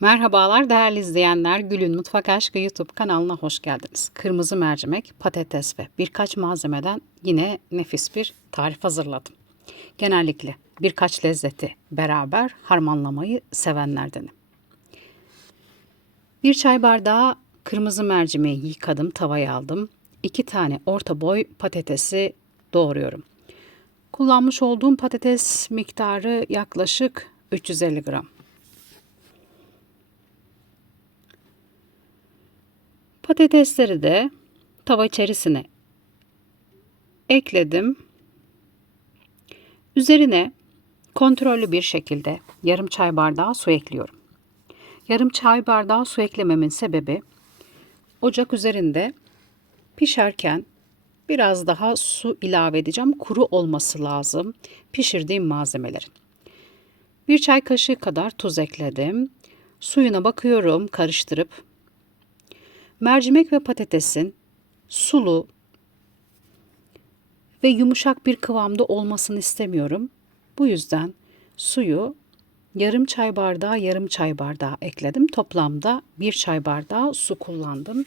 Merhabalar değerli izleyenler. Gül'ün Mutfak Aşkı YouTube kanalına hoş geldiniz. Kırmızı mercimek, patates ve birkaç malzemeden yine nefis bir tarif hazırladım. Genellikle birkaç lezzeti beraber harmanlamayı sevenlerdenim. Bir çay bardağı kırmızı mercimeği yıkadım, tavaya aldım. İki tane orta boy patatesi doğruyorum. Kullanmış olduğum patates miktarı yaklaşık 350 gram. Patatesleri de tava içerisine ekledim. Üzerine kontrollü bir şekilde yarım çay bardağı su ekliyorum. Yarım çay bardağı su eklememin sebebi ocak üzerinde pişerken biraz daha su ilave edeceğim. Kuru olması lazım pişirdiğim malzemelerin. Bir çay kaşığı kadar tuz ekledim. Suyuna bakıyorum karıştırıp Mercimek ve patatesin sulu ve yumuşak bir kıvamda olmasını istemiyorum. Bu yüzden suyu yarım çay bardağı yarım çay bardağı ekledim. Toplamda bir çay bardağı su kullandım.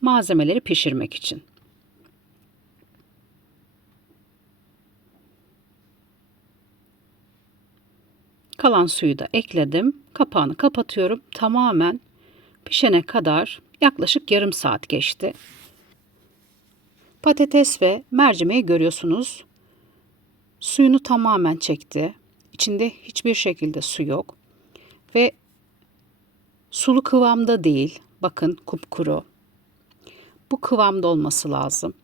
Malzemeleri pişirmek için. Kalan suyu da ekledim. Kapağını kapatıyorum. Tamamen pişene kadar yaklaşık yarım saat geçti. Patates ve mercimeği görüyorsunuz. Suyunu tamamen çekti. İçinde hiçbir şekilde su yok. Ve sulu kıvamda değil. Bakın kupkuru. Bu kıvamda olması lazım.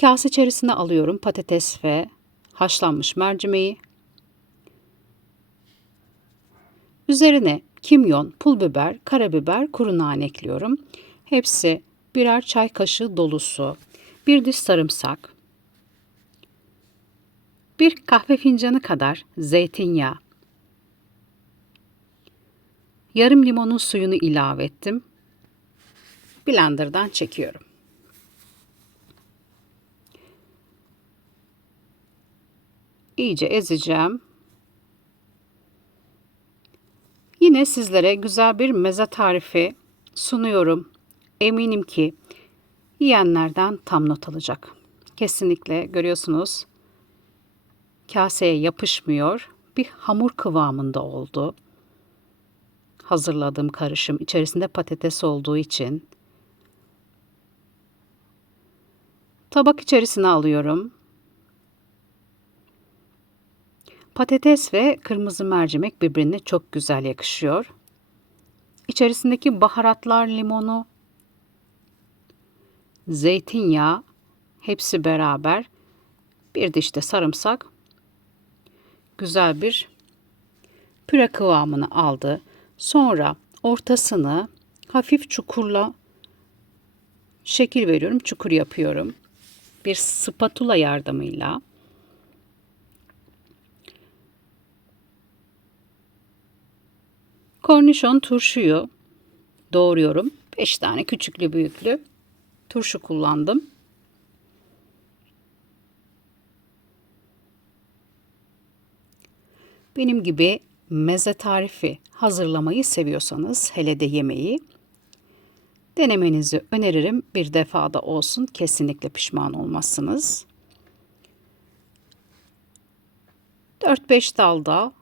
Kase içerisine alıyorum patates ve haşlanmış mercimeği. Üzerine kimyon, pul biber, karabiber, kuru nane ekliyorum. Hepsi birer çay kaşığı dolusu. Bir diş sarımsak. Bir kahve fincanı kadar zeytinyağı. Yarım limonun suyunu ilave ettim. Blender'dan çekiyorum. İyice ezeceğim. Yine sizlere güzel bir meze tarifi sunuyorum. Eminim ki yiyenlerden tam not alacak. Kesinlikle görüyorsunuz kaseye yapışmıyor. Bir hamur kıvamında oldu. Hazırladığım karışım içerisinde patates olduğu için tabak içerisine alıyorum. Patates ve kırmızı mercimek birbirine çok güzel yakışıyor. İçerisindeki baharatlar, limonu, zeytinyağı hepsi beraber bir diş de sarımsak güzel bir püre kıvamını aldı. Sonra ortasını hafif çukurla şekil veriyorum, çukur yapıyorum. Bir spatula yardımıyla Kornişon turşuyu doğruyorum. 5 tane küçüklü büyüklü turşu kullandım. Benim gibi meze tarifi hazırlamayı seviyorsanız hele de yemeği denemenizi öneririm. Bir defada olsun kesinlikle pişman olmazsınız. 4-5 dalda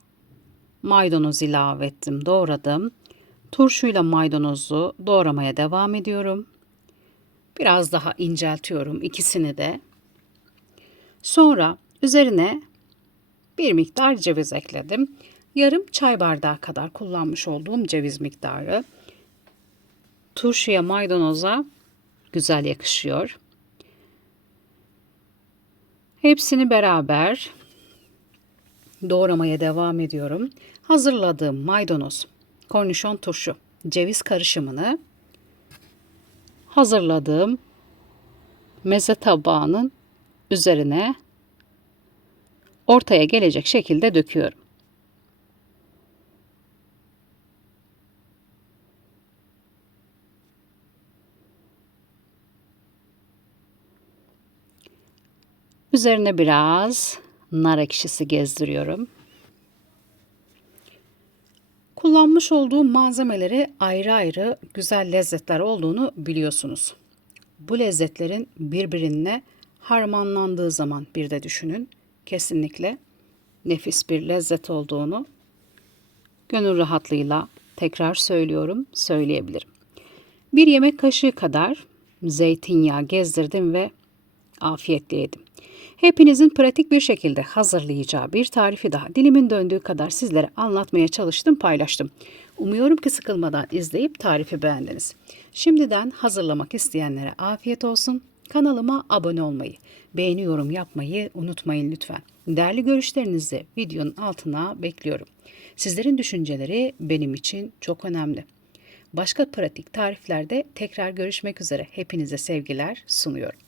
maydanoz ilave ettim, doğradım. Turşuyla maydanozu doğramaya devam ediyorum. Biraz daha inceltiyorum ikisini de. Sonra üzerine bir miktar ceviz ekledim. Yarım çay bardağı kadar kullanmış olduğum ceviz miktarı. Turşuya maydanoza güzel yakışıyor. Hepsini beraber doğramaya devam ediyorum. Hazırladığım maydanoz, kornişon turşu, ceviz karışımını hazırladığım meze tabağının üzerine ortaya gelecek şekilde döküyorum. Üzerine biraz nar ekşisi gezdiriyorum. Kullanmış olduğum malzemeleri ayrı ayrı güzel lezzetler olduğunu biliyorsunuz. Bu lezzetlerin birbirine harmanlandığı zaman bir de düşünün. Kesinlikle nefis bir lezzet olduğunu gönül rahatlığıyla tekrar söylüyorum, söyleyebilirim. Bir yemek kaşığı kadar zeytinyağı gezdirdim ve afiyetle yedim. Hepinizin pratik bir şekilde hazırlayacağı bir tarifi daha dilimin döndüğü kadar sizlere anlatmaya çalıştım, paylaştım. Umuyorum ki sıkılmadan izleyip tarifi beğendiniz. Şimdiden hazırlamak isteyenlere afiyet olsun. Kanalıma abone olmayı, beğeni yorum yapmayı unutmayın lütfen. Değerli görüşlerinizi videonun altına bekliyorum. Sizlerin düşünceleri benim için çok önemli. Başka pratik tariflerde tekrar görüşmek üzere. Hepinize sevgiler sunuyorum.